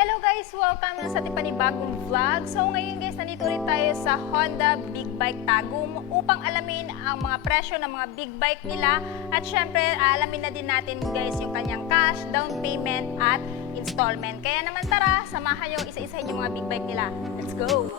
Hello guys! Welcome na sa ating panibagong vlog. So ngayon guys, nandito ulit tayo sa Honda BigBike Tagum upang alamin ang mga presyo ng mga big bike nila. At syempre, alamin na din natin guys yung kanyang cash, down payment at installment. Kaya naman tara, samahan yung isa-isahin yung mga big bike nila. Let's go!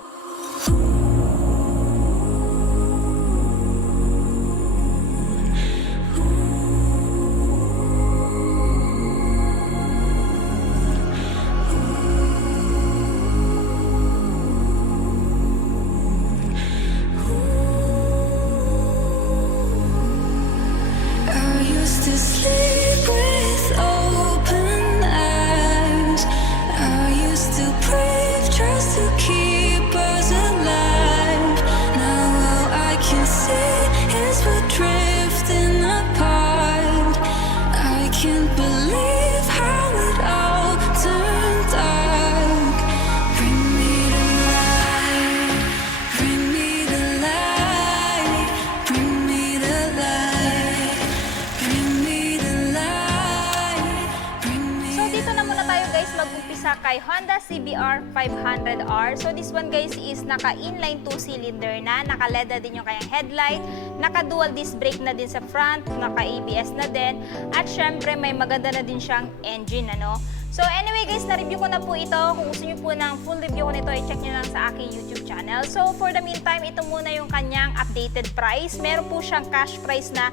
Kay Honda CBR 500R. So this one guys is naka-inline 2-cylinder na, naka-LED na din yung kanyang headlight, naka-dual disc brake na din sa front, naka-ABS na din, at syempre may maganda na din siyang engine, ano. So anyway guys, na-review ko na po ito. Kung gusto niyo po ng full review ko nito, i-check niyo lang sa aking YouTube channel. So for the meantime, ito muna yung kanyang updated price. Meron po siyang cash price na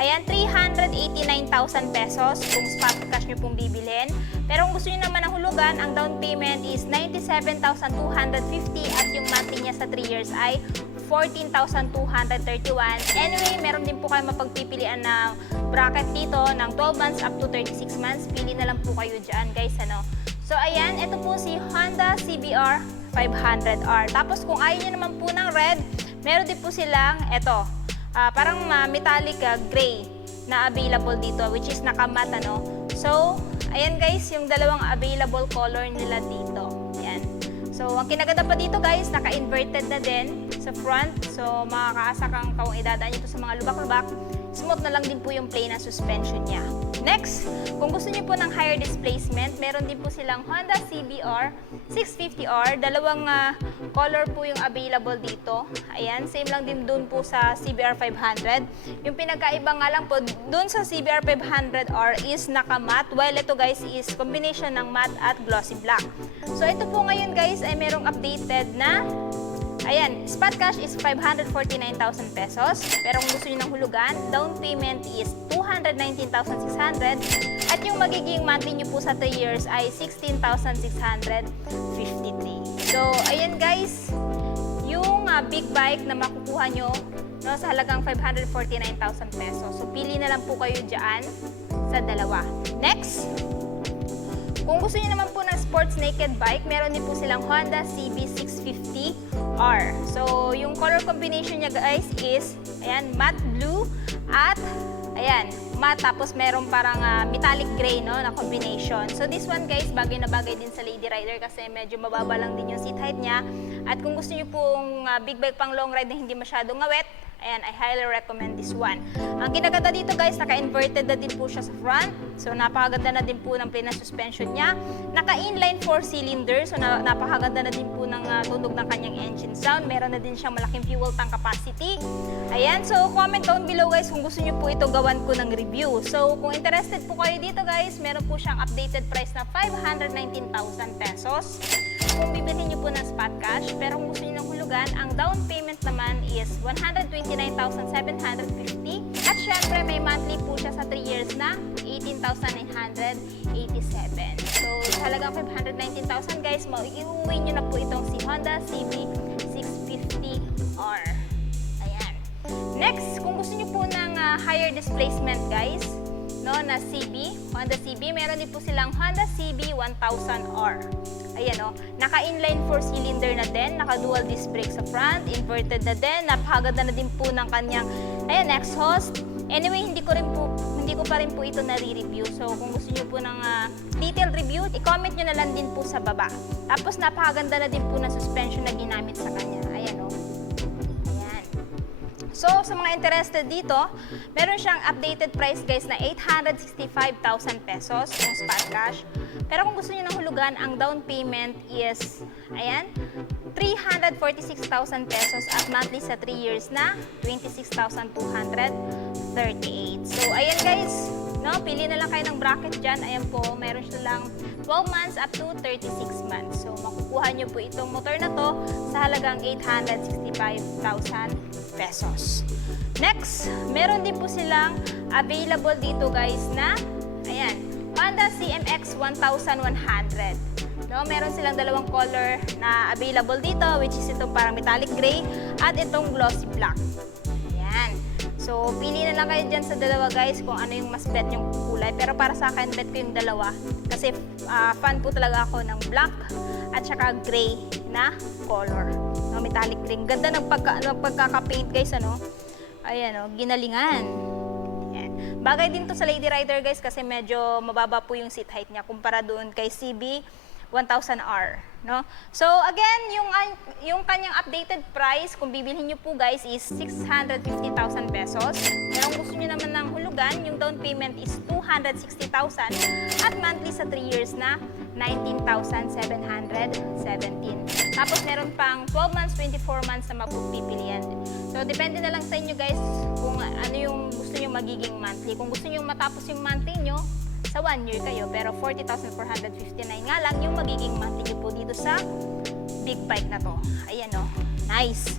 ayan, 389,000 pesos kung spot cash nyo pong bibilhin. Pero kung gusto nyo naman ang hulugan, ang down payment is 97,250 at yung monthly niya sa 3 years ay 14,231. Anyway, meron din po kayo mapagpipilian na bracket dito ng 12 months up to 36 months. Pili na lang po kayo dyan guys, ano. So ayan, ito po si Honda CBR 500R. Tapos kung ayaw nyo naman po ng red, meron din po silang ito. Parang metallic gray na available dito, which is nakamat, ano. So, ayan guys, yung dalawang available color nila dito. Ayan. So, ang kinaganda pa dito guys, naka-inverted na din sa front. So, makakaasa kang kung idadaan nyo ito sa mga lubak-lubak. Smooth na lang din po yung plane na suspension niya. Next, kung gusto niyo po ng higher displacement, meron din po silang Honda CBR 650R. Dalawang color po yung available dito. Ayan, same lang din dun po sa CBR 500. Yung pinagkaiba nga lang po, dun sa CBR 500R is naka-matte, while ito guys is combination ng matte at glossy black. So ito po ngayon guys ay merong updated na ayan, spot cash is 549,000 pesos. Pero kung gusto nyo ng hulugan, down payment is 219,600. At yung magiging monthly nyo po sa 3 years ay 16,653. So, ayan guys, yung big bike na makukuha nyo no, sa halagang 549,000 pesos. So, pili na lang po kayo dyan sa dalawa. Next, kung gusto niyo naman po ng sports naked bike, meron din po silang Honda CB650R. So, yung color combination niya guys is, ayan, matte blue at, ayan, matte tapos meron parang metallic gray, no, na combination. So, this one guys, bagay na bagay din sa lady rider kasi medyo mababa lang din yung seat height niya. At kung gusto niyo pong big bike pang long ride na hindi masyadong ngawet, ayan, I highly recommend this one. Ang kinaganda dito guys, naka-inverted na din po siya sa front. So, napakaganda na din po ng plane na suspension niya. Naka-inline 4-cylinder. So, napakaganda na din po ng tunog ng kanyang engine sound. Meron na din siyang malaking fuel tank capacity. Ayan, so comment down below guys kung gusto niyo po ito gawan ko ng review. So, kung interested po kayo dito guys, meron po siyang updated price na 519,000 pesos. Kung bibilhin niyo po ng spot cash, pero kung gusto niyo ng hulugan, ang down payment naman is 129,750. At syempre, may monthly po siya sa 3 years na 18,987. So, sa halagang 519,000 guys, mauuwi niyo na po itong si Honda CB650R. Ayan. Next, kung gusto niyo po ng higher displacement guys, no, na CB, Honda CB, meron din po silang Honda CB1000R. Ayan o, naka-inline 4-cylinder na din, naka-dual disc brake sa front, inverted na din, napakaganda na din po ng kanyang, ayan, exhaust. Anyway, hindi ko pa rin po ito nare-review. So, kung gusto niyo po ng detailed review, i-comment nyo na lang din po sa baba. Tapos, napakaganda na din po ng suspension na ginamit sa kanya. Ayan o. Ayan. So, sa mga interested dito, meron siyang updated price guys na 865,000 pesos yung spot cash. Pero kung gusto niyo ng hulugan, ang down payment is, ayan, 346,000 pesos at monthly sa 3 years na 26,238. So, ayan guys, no, pili na lang kayo ng bracket dyan. Ayan po, meron siya lang 12 months up to 36 months. So, makukuha nyo po itong motor na to sa halagang 865,000 pesos. Next, meron din po silang available dito guys na, ayan, Honda CMX 1100. No, meron silang dalawang color na available dito, which is itong parang metallic gray at itong glossy black. Ayan. So, pili na lang kayo dyan sa dalawa guys kung ano yung mas bet yung kulay. Pero para sa akin, bet ko yung dalawa. Kasi fan po talaga ako ng black at saka gray na color. No, metallic gray. Ganda ng pagkaka-paint guys, ano? Ayan, ginalingan. Ayan. Bagay din to sa Lady Rider guys kasi medyo mababa po yung seat height niya kumpara doon kay CB 1000R, no? So again, yung kanyang updated price kung bibilhin niyo po guys is 650,000 pesos. Pero kung gusto niyo naman ng hulugan, yung down payment is 260,000 at monthly sa 3 years na 19,717. Tapos meron pang 12 months, 24 months na mapipilian. So depende na lang sa inyo guys kung ano yung gusto niyo magiging monthly. Kung gusto niyo matapos yung monthly niyo sa 1 year kayo, pero 40,459 nga lang yung magiging monthly po dito sa big bike na to. Ayan o, nice.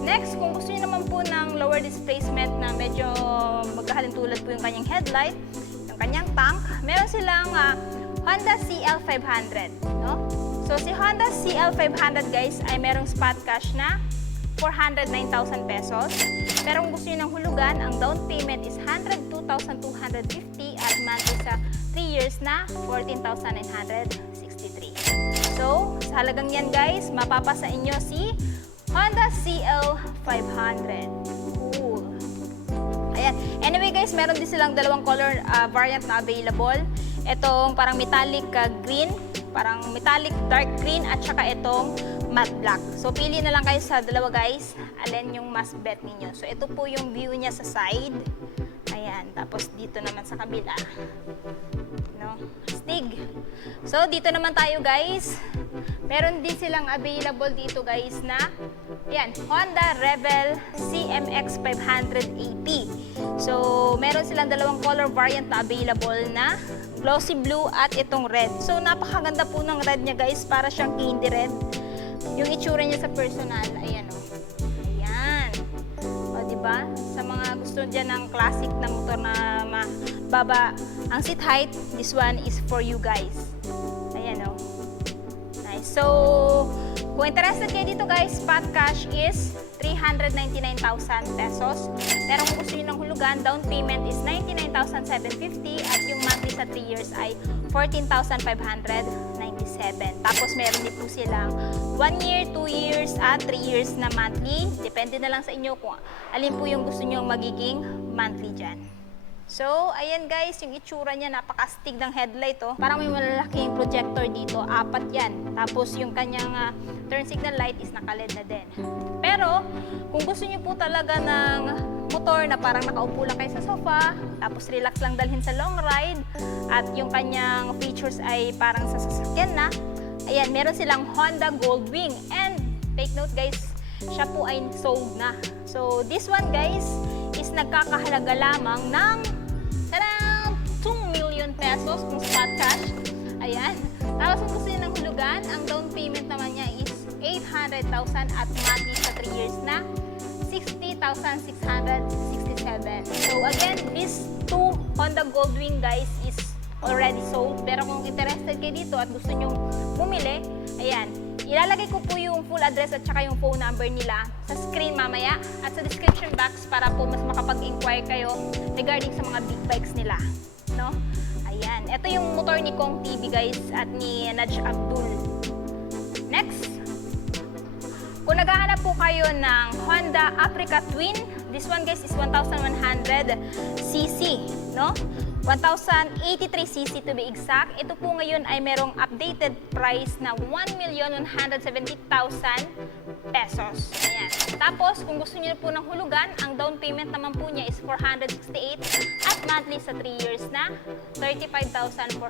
Next, kung gusto niyo naman po ng lower displacement na medyo magkahalin tulad po yung kanyang headlight, yung kanyang tank, meron silang Honda CL500. No? So, si Honda CL500 guys ay merong spot cash na 409,000 pesos. Pero kung gusto niyo ng hulugan, ang down payment is 102,250 at monthly sa 3 years na 14,963. So, sa halagang yan guys, mapapasa inyo si Honda CL500. Cool. Ayan. Anyway guys, meron din silang dalawang color variant na available. Itong parang metallic green, parang metallic dark green at saka itong matte black. So, pili na lang kayo sa dalawa guys, alin yung mas bet ninyo. So, ito po yung view niya sa side. Ayan. Tapos, dito naman sa kabila. No? Stig. So, dito naman tayo guys. Meron din silang available dito guys na, ayan, Honda Rebel CMX 580. So, meron silang dalawang color variant na available na glossy blue at itong red. So, napakaganda po ng red niya guys. Para siyang candy red. Yung itsura niya sa personal, ayan o. Ayan. O, diba? Sa mga gusto dyan ng classic na motor na mababa ang seat height, this one is for you guys. Ayan o. Nice. So, kung interested kayo dito guys, spot cash is 399,000 pesos. Pero kung gusto nyo ng hulugan, down payment is 99,750 at yung monthly sa 3 years ay 14,597. Tapos meron din po silang 1 year, 2 years at 3 years na monthly. Depende na lang sa inyo kung alin po yung gusto nyo magiging monthly dyan. So, ayan guys, yung itsura niya, napakastig ng headlight oh. Parang may malalaking projector dito, 4 yan. Tapos yung kanyang turn signal light is naka-LED na din. Pero, kung gusto niyo po talaga ng motor na parang nakaupo lang kayo sa sofa, tapos relax lang dalhin sa long ride, at yung kanyang features ay parang sa sasakyan na, ayan, meron silang Honda Goldwing. And, take note guys, siya po ay sold na. So, this one guys, is nagkakahalaga lamang ng 2 million pesos kung spot cash. Ayan. Tapos kung gusto nyo ng hulugan, ang down payment naman niya is 800,000 at monthly sa 3 years na 60,667. So again, these two Honda Goldwing guys is already sold. Pero kung interested kayo dito at gusto nyo bumili, ayan, ilalagay ko po yung full address at saka yung phone number nila sa screen mamaya at sa description box para po mas makapag-inquire kayo regarding sa mga big bikes nila. No? Ayan. Ito yung motor ni Kong TV guys at ni Naj Abdul. Next. Kung naghahanap po kayo ng Honda Africa Twin, this one guys is 1,100cc. No? 1,083cc to be exact. Ito po ngayon ay merong updated price na 1,170,000 pesos. Ayan. Tapos, kung gusto niyo po ng hulugan, ang down payment naman po niya is 468 at monthly sa 3 years na 35,490.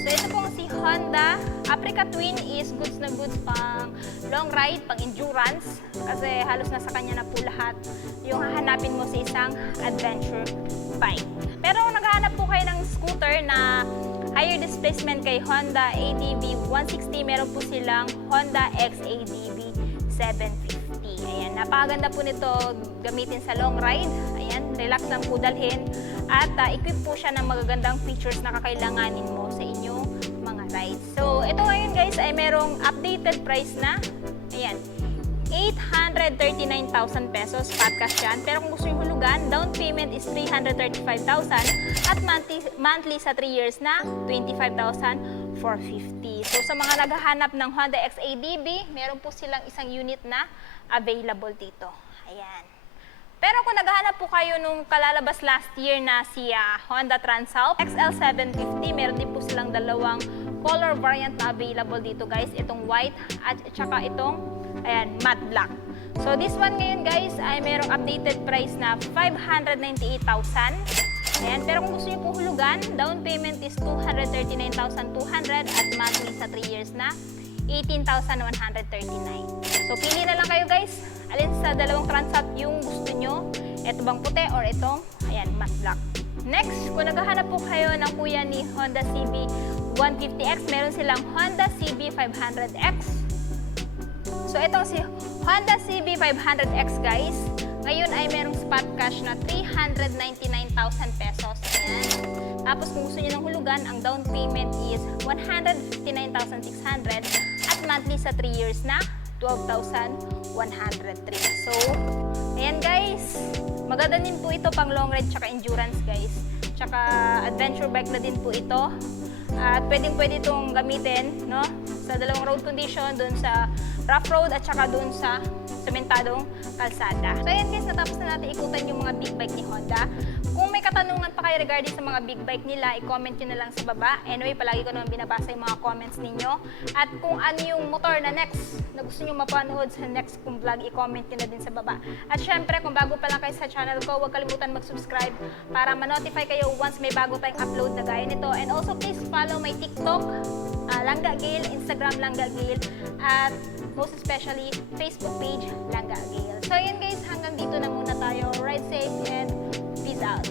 So, ito pong si Honda Africa Twin is goods na goods pang long ride, pang endurance. Kasi halos nasa kanya na po lahat yung hahanapin mo sa isang adventure bike. Pero kung naghahanap po kayo ng scooter na higher displacement kay Honda ADV 160, meron po silang Honda XADV 750. Ayan, napakaganda po nito gamitin sa long ride. Ayan, relax lang po dalhin. At equip po siya ng magagandang features na kakailanganin mo sa inyong mga rides. So, ito ngayon guys ay merong updated price na, ayan, 839,000 pesos, podcast yan. Pero kung gusto yung hulugan, down payment is 335,000 at monthly sa 3 years na 25,450. So, sa mga naghahanap ng Honda XADV, meron po silang isang unit na available dito. Ayan. Pero kung naghahanap po kayo nung kalalabas last year na si Honda Transalp XL750, meron din po silang dalawang color variant na available dito guys. Itong white at saka itong ayan, matte black. So this one ngayon guys ay merong updated price na 598,000. Ayan, pero kung gusto niyo po hulugan, down payment is 239,200 at monthly sa 3 years na 18,139. So pili na lang kayo guys. Alin sa dalawang Transalp yung gusto nyo? Ito bang puti or itong ayan, matte black. Next, kung naghahanap po kayo ng kuya ni Honda CB 150X, meron silang Honda CB 500X. So itong si Honda CB 500X guys, ngayon ay merong spot cash na 399,000 pesos. Ayan. Tapos kung gusto niyo ng hulugan, ang down payment is 159,600 at monthly sa 3 years na 12,103. So, ayan guys, maganda din po ito pang long ride tsaka endurance guys. Tsaka adventure bike na din po ito. At pwedeng-pwede itong gamitin, no? Sa dalawang road condition, dun sa rough road at saka dun sa sementadong kalsada. So ayan guys, natapos na natin ikutan yung mga big bike ni Honda. Kung may katanungan pa kayo regarding sa mga big bike nila, i-comment nyo na lang sa baba. Anyway, palagi ko naman binabasa yung mga comments ninyo. At kung ano yung motor na next na gusto nyo mapanood sa next kong vlog, i-comment nyo na din sa baba. At syempre, kung bago pa lang kayo sa channel ko, huwag kalimutan mag-subscribe para ma-notify kayo once may bago tayong upload na gaya nito. And also, please follow my TikTok, Langga Gail, Instagram Langga Gail, at most especially, Facebook page, Langga Gail. So yun guys, hanggang dito na muna tayo. Ride safe and peace out!